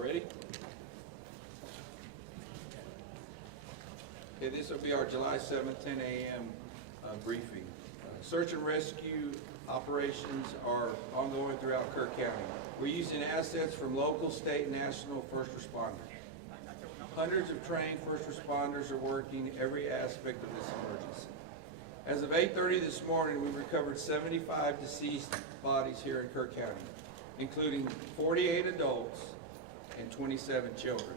Y'all ready? Okay, this will be our July 7th, 10 a.m. Briefing. Search and rescue operations are ongoing throughout Kerr County. We're using assets from local, state, and national first responders. Hundreds of trained first responders are working every aspect of this emergency. As of 8:30 this morning, we've recovered 75 deceased bodies here in Kerr County, including 48 adults and 27 children.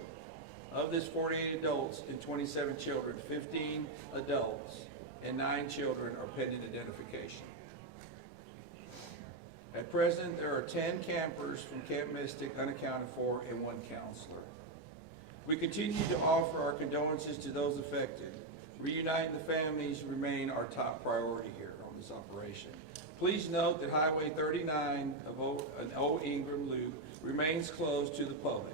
Of this 48 adults and 27 children, 15 adults and 9 children are pending identification. At present, there are 10 campers from Camp Mystic unaccounted for and 1 counselor. We continue to offer our condolences to those affected. Reuniting the families remain our top priority here on this operation. Please note that Highway 39 of Old Ingram Loop remains closed to the public.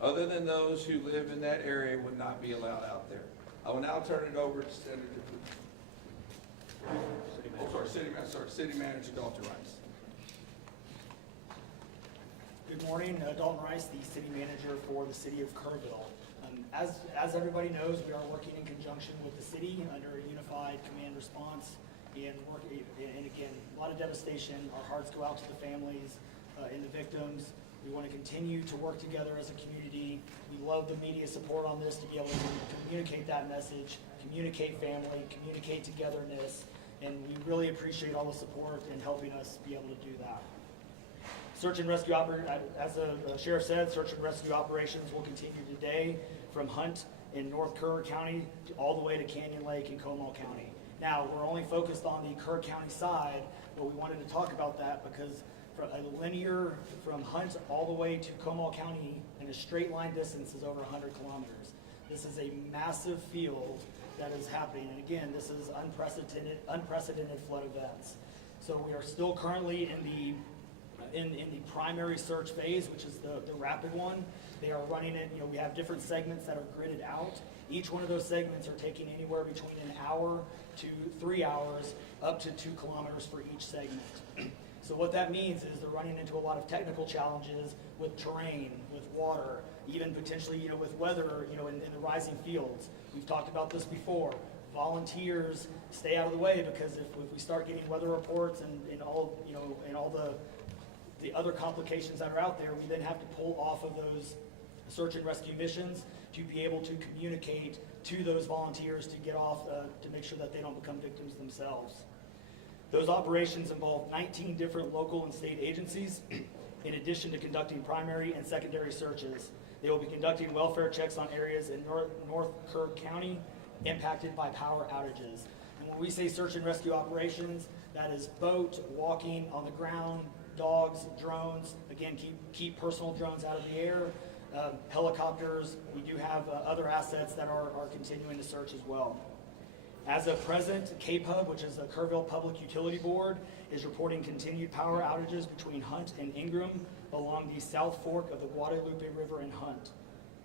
Other than those who live in that area would not be allowed out there. I will now turn it over to City Manager Dalton Rice. Good morning, Dalton Rice, the City Manager for the City of Kerrville. As everybody knows, we are working in conjunction with the city under a unified command response and again, a lot of devastation. Our hearts go out to the families and the victims. We want to continue to work together as a community. We love the media support on this to be able to communicate that message, communicate family, communicate togetherness, and we really appreciate all the support in helping us be able to do that. Search and rescue, as the sheriff said, search and rescue operations will continue today from Hunt in North Kerr County all the way to Canyon Lake in Comal County. Now, we're only focused on the Kerr County side, but we wanted to talk about that because a linear from Hunt all the way to Comal County in a straight line distance is over 100 kilometers. This is a massive field that is happening, and again, this is unprecedented flood events. So we are still currently in the primary search phase, which is the rapid one. They are running it, we have different segments that are gridded out. Each one of those segments are taking anywhere between an hour to 3 hours, up to 2 kilometers for each segment. So what that means is they're running into a lot of technical challenges with terrain, with water, even potentially, with weather, in the rising fields. We've talked about this before. Volunteers stay out of the way because if we start getting weather reports and all the other complications that are out there, we then have to pull off of those search and rescue missions to be able to communicate to those volunteers to get off, to make sure that they don't become victims themselves. Those operations involve 19 different local and state agencies, in addition to conducting primary and secondary searches. They will be conducting welfare checks on areas in North Kerr County impacted by power outages. And when we say search and rescue operations, that is boat, walking, on the ground, dogs, drones. Again, keep personal drones out of the air. Helicopters. We do have other assets that are continuing to search as well. As of present, KPUB, which is the Kerrville Public Utility Board, is reporting continued power outages between Hunt and Ingram along the South Fork of the Guadalupe River in Hunt.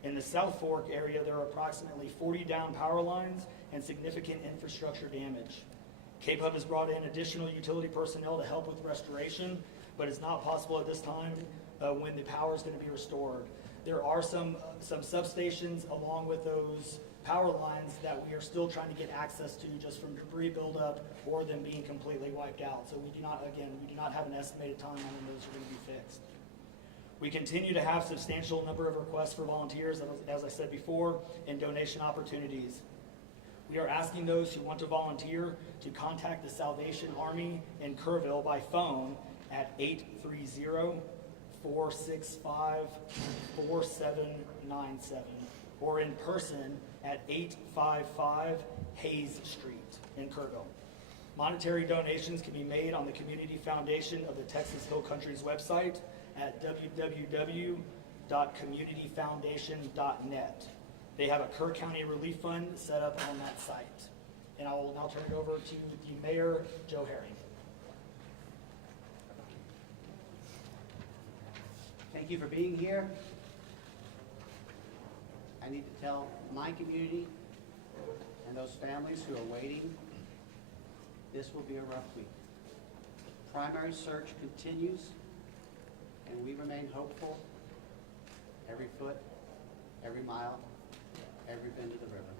In the South Fork area, there are approximately 40 down power lines and significant infrastructure damage. KPUB has brought in additional utility personnel to help with restoration, but it's not possible at this time when the power is going to be restored. There are some substations along with those power lines that we are still trying to get access to just from debris buildup or them being completely wiped out. So we do not have an estimated time on when those are going to be fixed. We continue to have substantial number of requests for volunteers, as I said before, and donation opportunities. We are asking those who want to volunteer to contact the Salvation Army in Kerrville by phone at 830-465-4797 or in person at 855 Hayes Street in Kerrville. Monetary donations can be made on the Community Foundation of the Texas Hill Country's website at www.communityfoundation.net. They have a Kerr County Relief Fund set up on that site. And I will now turn it over to the Mayor, Joe Herring. Thank you for being here. I need to tell my community and those families who are waiting, this will be a rough week. Primary search continues, and we remain hopeful every foot, every mile, every bend of the river.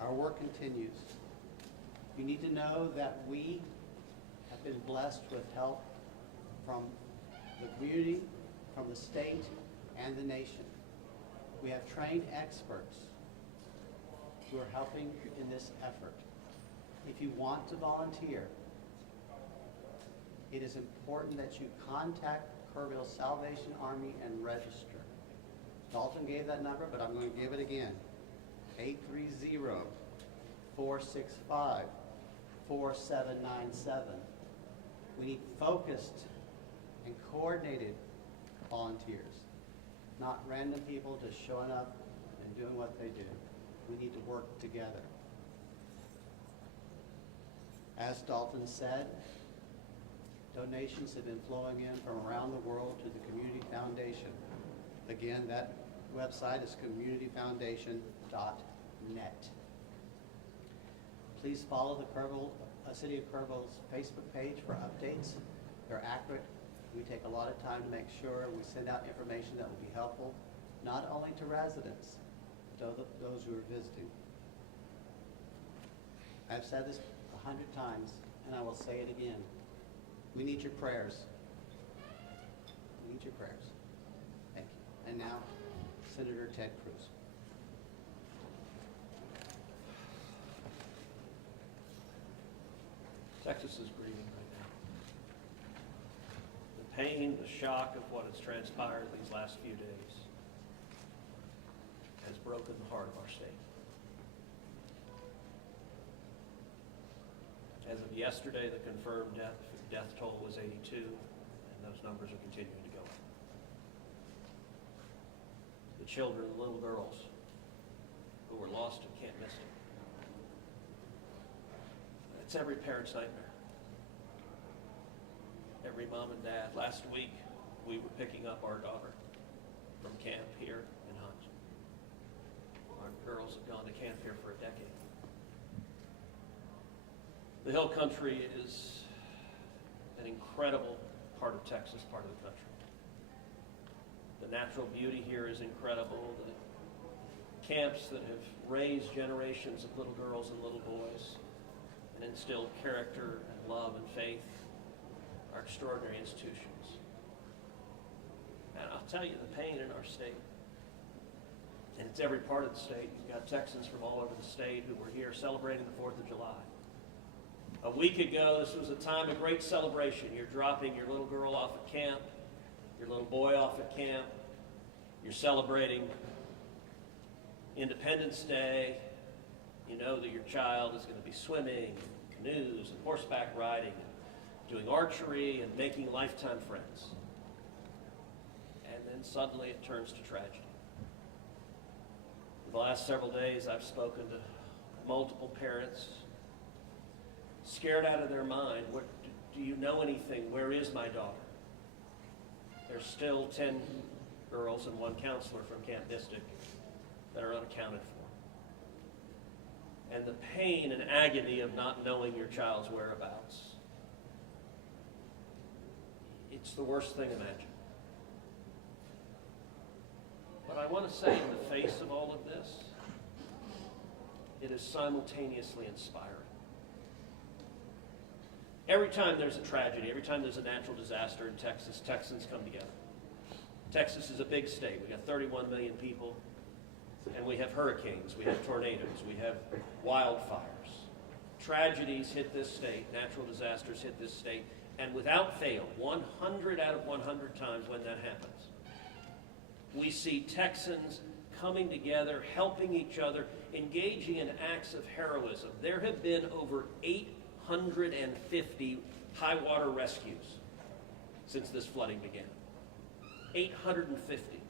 Our work continues. You need to know that we have been blessed with help from the community, from the state, and the nation. We have trained experts who are helping in this effort. If you want to volunteer, it is important that you contact Kerrville Salvation Army and register. Dalton gave that number, but I'm going to give it again. 830-465-4797. We need focused and coordinated volunteers, not random people just showing up and doing what they do. We need to work together. As Dalton said, donations have been flowing in from around the world to the Community Foundation. Again, that website is communityfoundation.net. Please follow the City of Kerrville's Facebook page for updates. They're accurate. We take a lot of time to make sure we send out information that will be helpful, not only to residents, but to those who are visiting. I've said this 100 times, and I will say it again. We need your prayers. We need your prayers. Thank you. And now, Senator Ted Cruz. Texas is grieving right now. The pain, the shock of what has transpired these last few days has broken the heart of our state. As of yesterday, the confirmed death toll was 82, and those numbers are continuing to go up. The children, the little girls who were lost at Camp Mystic. It's every parent's nightmare. Every mom and dad. Last week, we were picking up our daughter from camp here in Hunt. Our girls have gone to camp here for a decade. The Hill Country is an incredible part of Texas, part of the country. The natural beauty here is incredible. The camps that have raised generations of little girls and little boys and instilled character and love and faith are extraordinary institutions. And I'll tell you, the pain in our state, and it's every part of the state. You've got Texans from all over the state who were here celebrating the 4th of July. A week ago, this was a time of great celebration. You're dropping your little girl off at camp, your little boy off at camp. You're celebrating Independence Day. You know that your child is going to be swimming, canoes, and horseback riding, and doing archery, and making lifetime friends. And then suddenly it turns to tragedy. For the last several days, I've spoken to multiple parents, scared out of their mind. Do you know anything? Where is my daughter? There's still 10 girls and 1 counselor from Camp Mystic that are unaccounted for. And the pain and agony of not knowing your child's whereabouts. It's the worst thing imagined. But I want to say, in the face of all of this, it is simultaneously inspiring. Every time there's a tragedy, every time there's a natural disaster in Texas, Texans come together. Texas is a big state. We got 31 million people, and we have hurricanes, we have tornadoes, we have wildfires. Tragedies hit this state, natural disasters hit this state, and without fail, 100 out of 100 times when that happens, we see Texans coming together, helping each other, engaging in acts of heroism. There have been over 850 high water rescues since this flooding began. 850.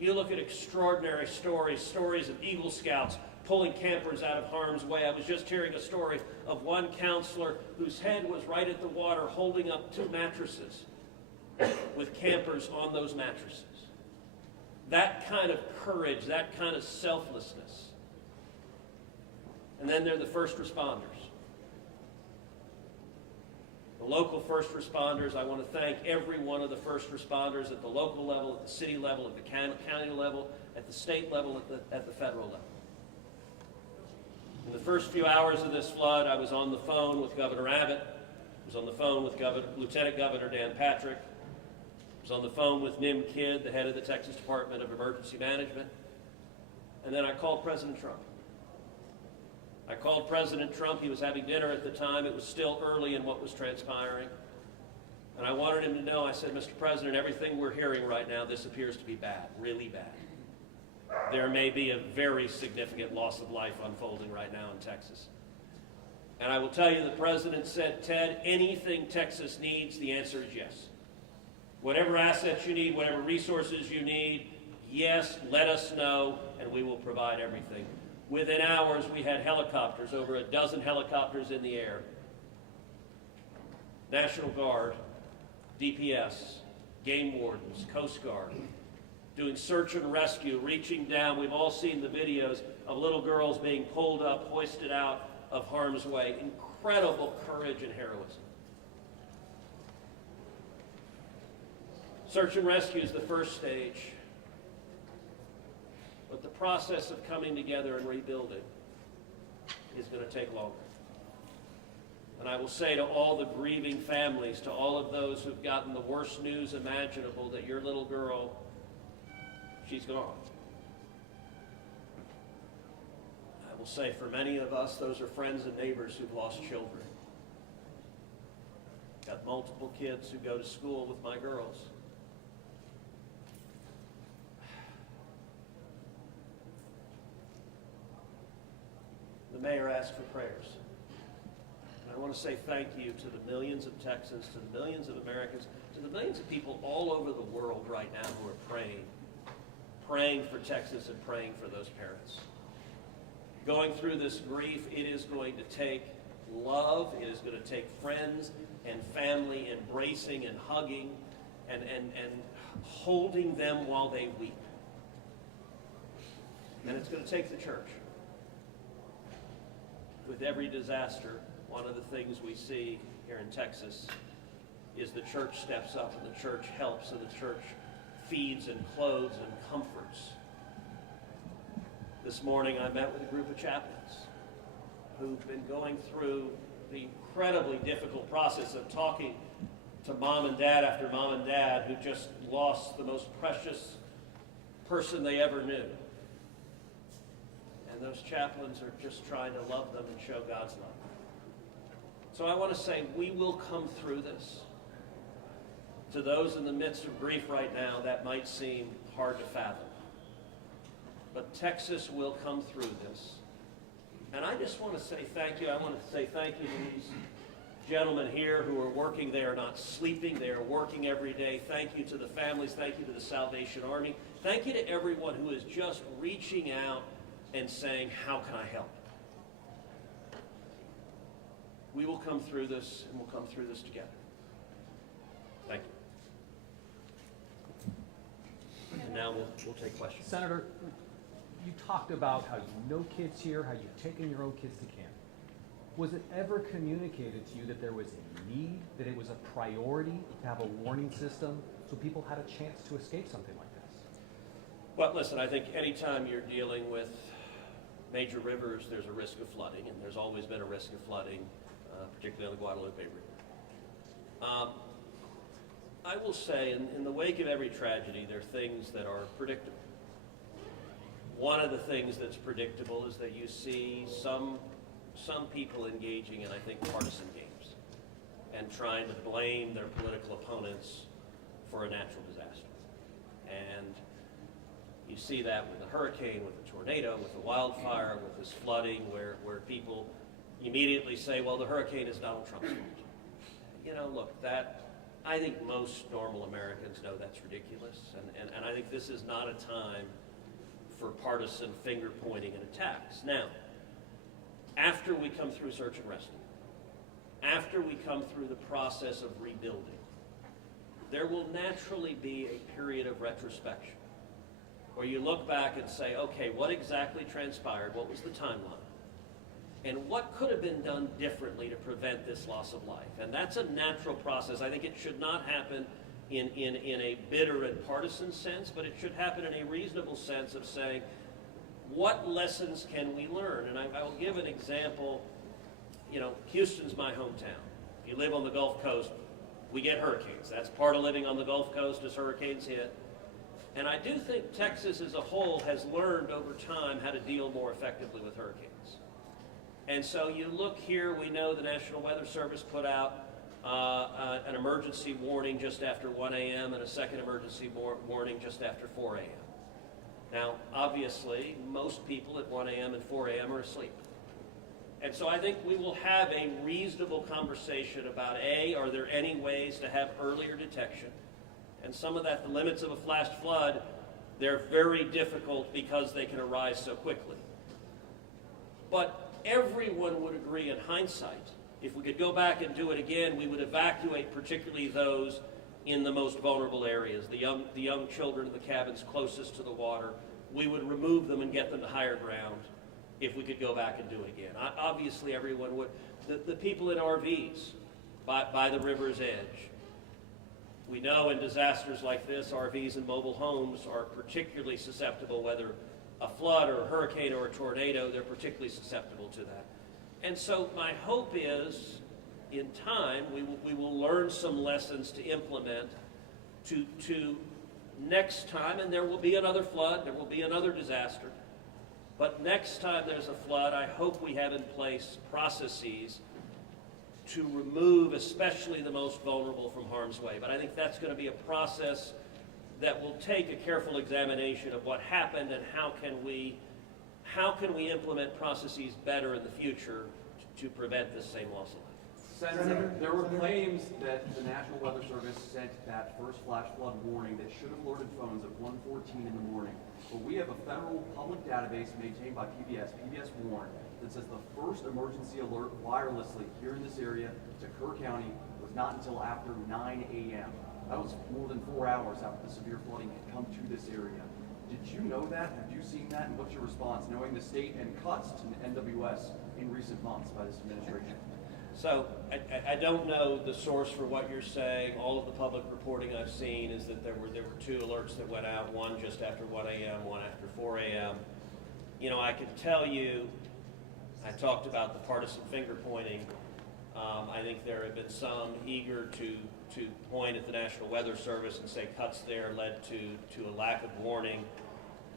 You look at extraordinary stories of Eagle Scouts pulling campers out of harm's way. I was just hearing a story of one counselor whose head was right at the water holding up 2 mattresses with campers on those mattresses. That kind of courage, that kind of selflessness. And then there are the first responders. The local first responders, I want to thank every one of the first responders at the local level, at the city level, at the county level, at the state level, at the federal level. In the first few hours of this flood, I was on the phone with Governor Abbott. I was on the phone with Lieutenant Governor Dan Patrick. I was on the phone with Nim Kidd, the head of the Texas Department of Emergency Management. And then I called President Trump. I called President Trump. He was having dinner at the time. It was still early in what was transpiring. And I wanted him to know, I said, Mr. President, everything we're hearing right now, this appears to be bad, really bad. There may be a very significant loss of life unfolding right now in Texas. And I will tell you, the President said, Ted, anything Texas needs, the answer is yes. Whatever assets you need, whatever resources you need, yes, let us know, and we will provide everything. Within hours, we had helicopters, over a dozen helicopters in the air. National Guard, DPS, game wardens, Coast Guard, doing search and rescue, reaching down. We've all seen the videos of little girls being pulled up, hoisted out of harm's way. Incredible courage and heroism. Search and rescue is the first stage. But the process of coming together and rebuilding is going to take longer. And I will say to all the grieving families, to all of those who've gotten the worst news imaginable, that your little girl, she's gone. I will say for many of us, those are friends and neighbors who've lost children. Got multiple kids who go to school with my girls. The mayor asked for prayers. And I want to say thank you to the millions of Texans, to the millions of Americans, to the millions of people all over the world right now who are praying for Texas and praying for those parents. Going through this grief, it is going to take love, it is going to take friends and family embracing and hugging and holding them while they weep. And it's going to take the church. With every disaster, one of the things we see here in Texas is the church steps up and the church helps and the church feeds and clothes and comforts. This morning I met with a group of chaplains who've been going through the incredibly difficult process of talking to mom and dad after mom and dad who just lost the most precious person they ever knew. And those chaplains are just trying to love them and show God's love. So I want to say we will come through this. To those in the midst of grief right now, that might seem hard to fathom. But Texas will come through this. And I just want to say thank you. I want to say thank you to these gentlemen here who are working. They are not sleeping. They are working every day. Thank you to the families. Thank you to the Salvation Army. Thank you to everyone who is just reaching out and saying, how can I help? We will come through this, and we'll come through this together. Thank you. And now we'll take questions. Senator, you talked about how you know kids here, how you've taken your own kids to camp. Was it ever communicated to you that there was a need, that it was a priority to have a warning system so people had a chance to escape something like this? Well, listen, I think anytime you're dealing with major rivers, there's a risk of flooding, and there's always been a risk of flooding, particularly on the Guadalupe River. I will say, in the wake of every tragedy, there are things that are predictable. One of the things that's predictable is that you see some people engaging in, I think, partisan games and trying to blame their political opponents for a natural disaster. And you see that with a hurricane, with a tornado, with a wildfire, with this flooding, where people immediately say, well, the hurricane is Donald Trump's fault. You know, look, that, I think most normal Americans know that's ridiculous, and I think this is not a time for partisan finger pointing and attacks. Now, after we come through search and rescue, after we come through the process of rebuilding, there will naturally be a period of retrospection where you look back and say, okay, what exactly transpired? What was the timeline? and what could have been done differently to prevent this loss of life. And that's a natural process. I think it should not happen in a bitter and partisan sense, but it should happen in a reasonable sense of saying, what lessons can we learn? And I will give an example. You know, Houston's my hometown. If you live on the Gulf Coast, we get hurricanes. That's part of living on the Gulf Coast as hurricanes hit. And I do think Texas as a whole has learned over time how to deal more effectively with hurricanes. And so you look here, we know the National Weather Service put out an emergency warning just after 1 a.m. and a second emergency warning just after 4 a.m. Now, obviously, most people at 1 a.m. and 4 a.m. are asleep. And so I think we will have a reasonable conversation about, A, are there any ways to have earlier detection? And some of that, the limits of a flash flood, they're very difficult because they can arise so quickly. But everyone would agree in hindsight, if we could go back and do it again, we would evacuate particularly those in the most vulnerable areas, the young children in the cabins closest to the water. We would remove them and get them to higher ground if we could go back and do it again. Obviously, everyone would. The people in RVs by the river's edge. We know in disasters like this, RVs and mobile homes are particularly susceptible, whether a flood or a hurricane or a tornado, they're particularly susceptible to that. And so my hope is, in time, we will learn some lessons to implement to next time, and there will be another flood, there will be another disaster. But next time there's a flood, I hope we have in place processes to remove especially the most vulnerable from harm's way. But I think that's going to be a process that will take a careful examination of what happened and how can we implement processes better in the future to prevent this same loss of life. Senator, there were claims that the National Weather Service sent that first flash flood warning that should have alerted phones at 1:14 in the morning. But we have a federal public database maintained by PBS Warn, that says the first emergency alert wirelessly here in this area to Kerr County was not until after 9 a.m. That was more than 4 hours after the severe flooding had come to this area. Did you know that? Have you seen that? And what's your response, knowing the state and cuts to NWS in recent months by this administration? So I don't know the source for what you're saying. All of the public reporting I've seen is that there were two alerts that went out, one just after 1 a.m., one after 4 a.m. You know, I can tell you, I talked about the partisan finger pointing. I think there have been some eager to point at the National Weather Service and say cuts there led to a lack of warning.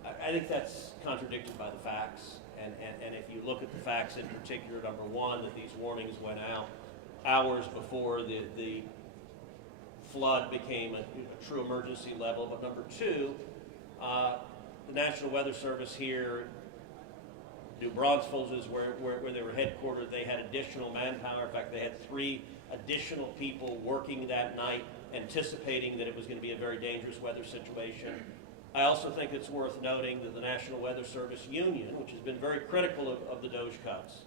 I think that's contradicted by the facts. And if you look at the facts in particular, number one, that these warnings went out hours before the flood became a true emergency level. But number two, the National Weather Service here, New Braunfels is where they were headquartered. They had additional manpower. In fact, they had 3 additional people working that night, anticipating that it was going to be a very dangerous weather situation. I also think it's worth noting that the National Weather Service Union, which has been very critical of the DOGE cuts,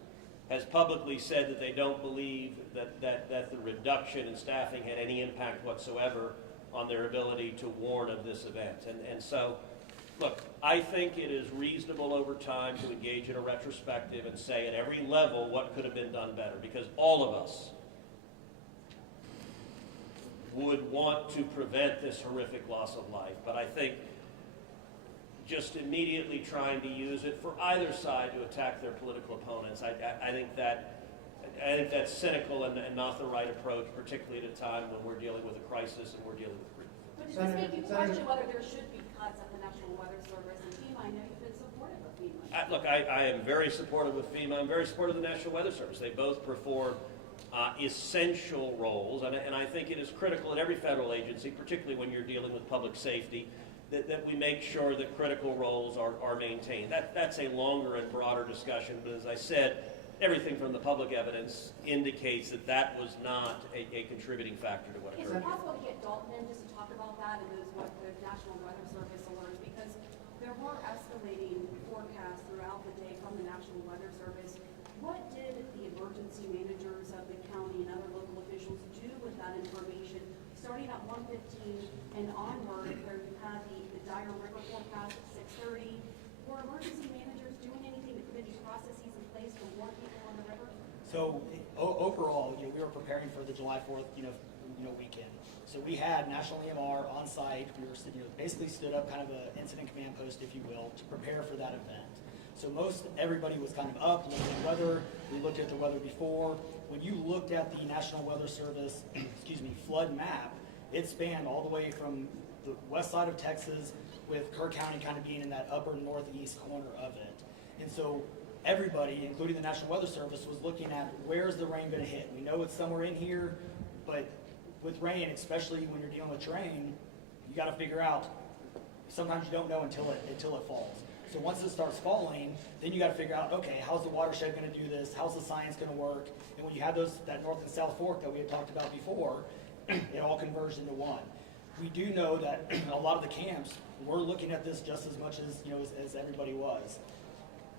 has publicly said that they don't believe that the reduction in staffing had any impact whatsoever on their ability to warn of this event. And so, look, I think it is reasonable over time to engage in a retrospective and say at every level what could have been done better, because all of us would want to prevent this horrific loss of life. But I think just immediately trying to use it for either side to attack their political opponents, I think that's cynical and not the right approach, particularly at a time when we're dealing with a crisis and we're dealing with grief. But does this make you question whether there should be cuts at the National Weather Service and FEMA? I know you've been supportive of FEMA. Look, I am very supportive of FEMA. I'm very supportive of the National Weather Service. They both perform essential roles, and I think it is critical at every federal agency, particularly when you're dealing with public safety, that we make sure that critical roles are maintained. That's a longer and broader discussion, but as I said, everything from the public evidence indicates that was not a contributing factor to what Is occurred. it possible to get Dalton in just to talk about that and the National Weather Service alerts? Because there were escalating forecasts throughout the day from the National Weather Service. What did the emergency managers of the county and other local officials do with that information? Starting at 1:15 and onward, where you had the dire river forecast at 6:30, were emergency managers doing anything to put any processes in place to warn people on So overall, we were preparing for the July 4th, weekend. So we had National EMR on site. We were, basically stood up kind of an incident command post, if you will, to prepare for that event. So everybody was kind of up, looking at weather. We looked at the weather before. When you looked at the National Weather Service, flood map, it spanned all the way from the west side of Texas, with Kerr County kind of being in that upper northeast corner of it. And so everybody, including the National Weather Service, was looking at where's the rain going to hit. We know it's somewhere in here, but with rain, especially when you're dealing with terrain, you got to figure out. Sometimes you don't know until it falls. So once it starts falling, then you got to figure out, okay, how's the watershed going to do this? How's the science going to work? And when you have that north and south fork that we had talked about before, it all converged into one. We do know that a lot of the camps were looking at this just as much as everybody was.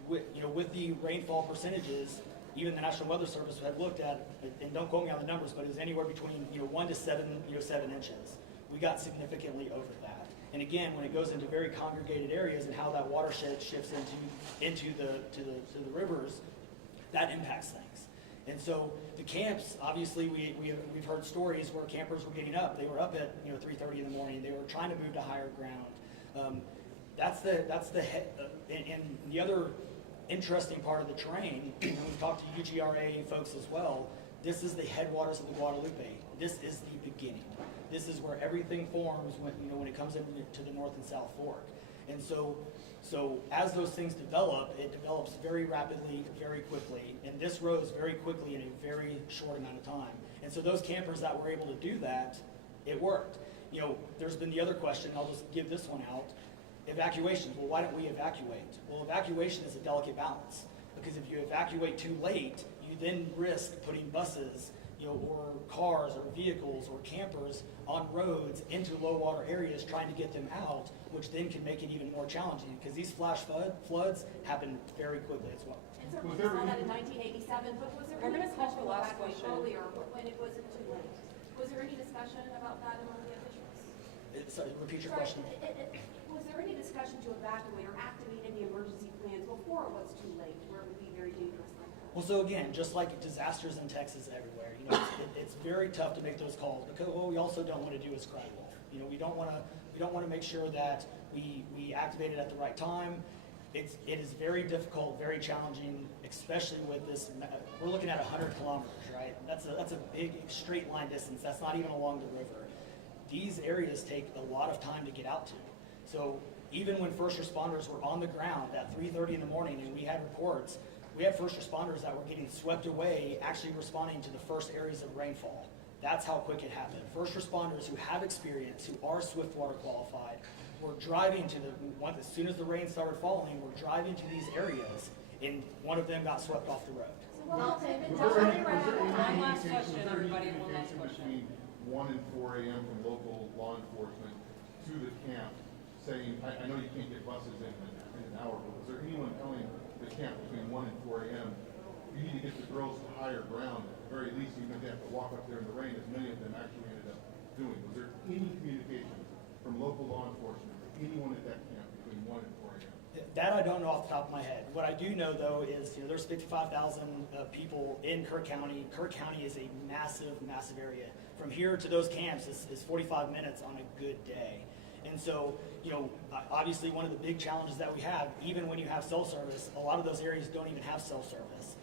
With the rainfall percentages, even the National Weather Service had looked at, and don't quote me on the numbers, but it was anywhere between 1 to 7 inches. We got significantly over that. And again, when it goes into very congregated areas and how that watershed shifts into the rivers, that impacts things. And so the camps, obviously, we've heard stories where campers were getting up. They were up at 3:30 in the morning. They were trying to move to higher ground. And the other interesting part of the terrain, and we've talked to UGRA folks as well, this is the headwaters of the Guadalupe. This is the beginning. This is where everything forms when it comes into the North and South Fork. And so as those things develop, it develops very rapidly, very quickly, and this rose very quickly in a very short amount of time. And so those campers that were able to do that, it worked. There's been the other question, I'll just give this one out. Evacuation. Well, why don't we evacuate? Well, evacuation is a delicate balance, because if you evacuate too late, you then risk putting buses, or cars or vehicles or campers on roads into low water areas trying to get them out, which then can make it even more challenging, because these flash floods happen very quickly as well. And certainly we saw that in 1987, but was there any discussion to evacuate earlier when it wasn't too late? Was there any discussion about that among the officials? Sorry, repeat your question. Was there any discussion to evacuate or activate any emergency plans before it was too late, where it would be very dangerous like that? Well, so again, just like disasters in Texas everywhere, it's very tough to make those calls, because what we also don't want to do is cry wolf. We don't want to make sure that we activate it at the right time. It is very difficult, very challenging, especially with this. We're looking at 100 kilometers, right? That's a big straight line distance. That's not even along the river. These areas take a lot of time to get out to. So even when first responders were on the ground at 3:30 in the morning and we had reports, we had first responders that were getting swept away, actually responding to the first areas of rainfall. That's how quick it happened. First responders who have experience, who are Swiftwater qualified, were driving as soon as the rain started falling, were driving to these areas, and one of them got swept off the road. So what else have been Was there any One last question, indication everybody, one last question. between 1 and 4 a.m. from local law enforcement to the camp saying, I know you can't get buses in an hour, but was there anyone telling the camp between 1 and 4 a.m., you need to get the girls to higher ground, at the very least, even if they have to walk up there in the rain, as many of them actually ended up doing? Was there any communication from local law enforcement to anyone at that camp between 1 and 4 a.m.? That I don't know off the top of my head. What I do know, though, is there's 55,000 people in Kerr County. Kerr County is a massive, massive area. From here to those camps is 45 minutes on a good day. And so, obviously one of the big challenges that we have, even when you have cell service, a lot of those areas don't even have cell service.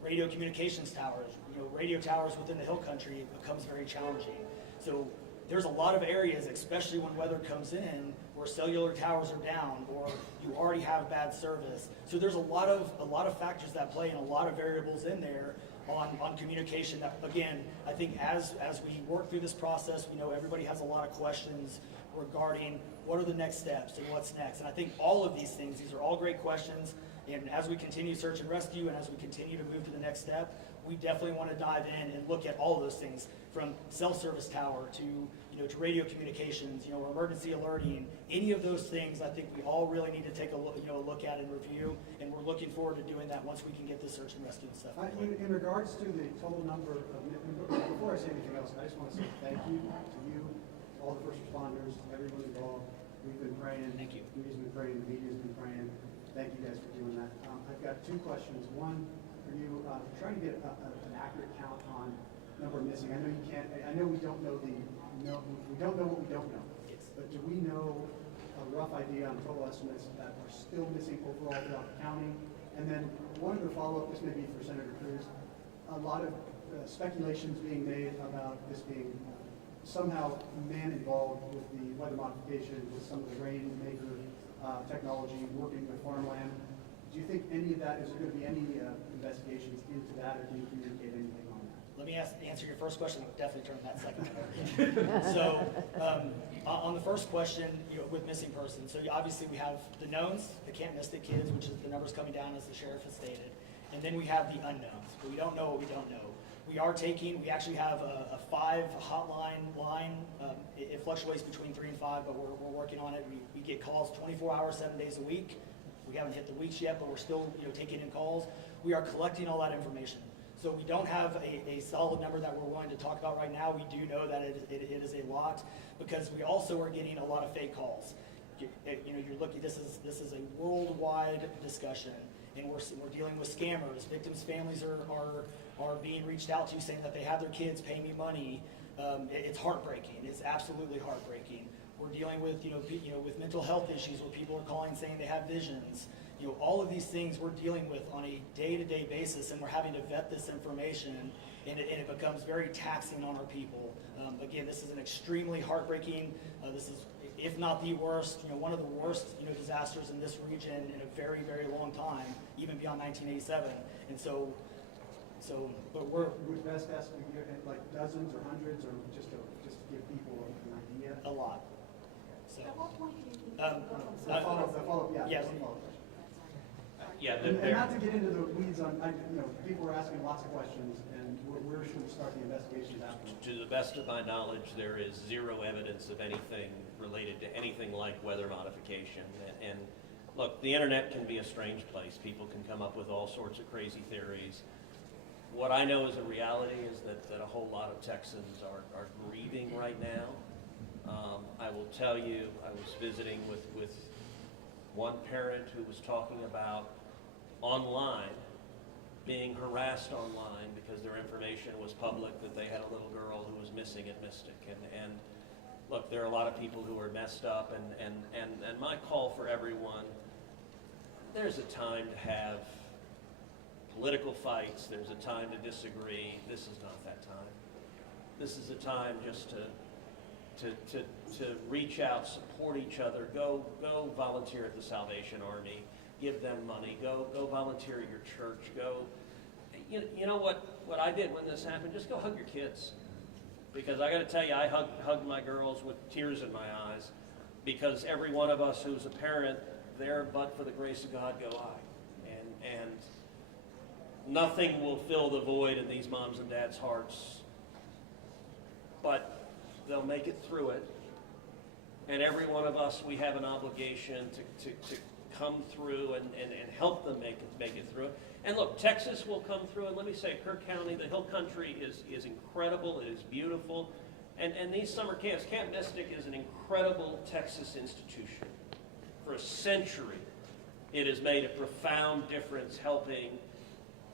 Radio communications towers, radio towers within the hill country, it becomes very challenging. So there's a lot of areas, especially when weather comes in, where cellular towers are down or you already have bad service. So there's a lot of factors that play and a lot of variables in there on communication that, again, I think as we work through this process, we know everybody has a lot of questions regarding what are the next steps and what's next. And I think all of these things, these are all great questions. And as we continue search and rescue and as we continue to move to the next step, we definitely want to dive in and look at all of those things, from cell service tower to radio communications, emergency alerting, any of those things. I think we all really need to take a look at and review, and we're looking forward to doing that once we can get the search and rescue and stuff. In regards to the total number of, before I say anything else, I just want to say thank you to you, all the first responders, everyone involved. We've been praying. Thank you. Community's been praying. The media's been praying. Thank you guys for doing that. I've got two questions. One, for you, trying to get an accurate count on number of missing. I know you can't, I know we don't know we don't know what we don't know. But do we know a rough idea on total estimates that are still missing overall throughout the county? And then one other follow-up, this may be for Senator Cruz. A lot of speculations being made about this being somehow man involved with the weather modification, with some of the rainmaker technology, working with farmland. Do you think any of that, is there going to be any investigations into that, or can you communicate anything on that? Let me answer your first question. I'll definitely turn that second one over. So, on the first question, with missing persons, so obviously we have the knowns, the Camp Mystic kids, which is the numbers coming down as the sheriff has stated, and then we have the unknowns. But we don't know what we don't know. We actually have a 5 hotline line. It fluctuates between 3 and 5, but we're working on it. We get calls 24 hours, 7 days a week. We haven't hit the weeks yet, but we're still taking in calls. We are collecting all that information. So we don't have a solid number that we're willing to talk about right now. We do know that it is a lot, because we also are getting a lot of fake calls. You're looking. This is a worldwide discussion, and we're dealing with scammers. Victims' families are being reached out to, saying that they have their kids, pay me money. It's heartbreaking. It's absolutely heartbreaking. We're dealing with with mental health issues, where people are calling saying they have visions. All of these things we're dealing with on a day-to-day basis, and we're having to vet this information, and it becomes very taxing on our people. Again, this is an extremely heartbreaking, this is, if not the worst, one of the worst, disasters in this region in a very, very long time, even beyond 1987. And so, but would best estimate like dozens or hundreds, or just to give people an idea? a lot. So, At what point do you think? The follow-up, yeah. Yes. the follow-up question. Yeah, And not to get into the weeds on, people are asking lots of questions, and where should we start the investigations after? To the best of my knowledge, there is zero evidence of anything related to anything like weather modification. And look, the internet can be a strange place. People can come up with all sorts of crazy theories. What I know is a reality is that a whole lot of Texans are grieving right now. I will tell you, I was visiting with one parent who was talking about online, being harassed online because their information was public, that they had a little girl who was missing at Mystic. And look, there are a lot of people who are messed up, and my call for everyone, there's a time to have political fights, there's a time to disagree. This is not that time. This is a time just to reach out, support each other, go volunteer at the Salvation Army, give them money, go volunteer at your church, you know what I did when this happened? Just go hug your kids. Because I got to tell you, I hugged my girls with tears in my eyes, because every one of us who's a parent, there but for the grace of God go I. And nothing will fill the void in these moms and dads' hearts, but they'll make it through it. And every one of us, we have an obligation to come through and help them make it through. And look, Texas will come through, and let me say, Kerr County, the Hill Country is incredible, it is beautiful. And these summer camps, Camp Mystic is an incredible Texas institution. For a century, it has made a profound difference helping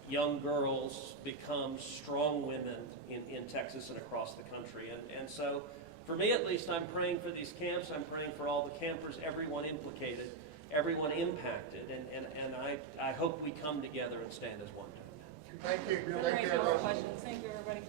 young girls become strong women in Texas and across the country. And so, for me at least, I'm praying for these camps, I'm praying for all the campers, everyone implicated, everyone impacted, and I hope we come together and stand as one. Thank you. Thank you, everybody. Questions. Thank you, everybody.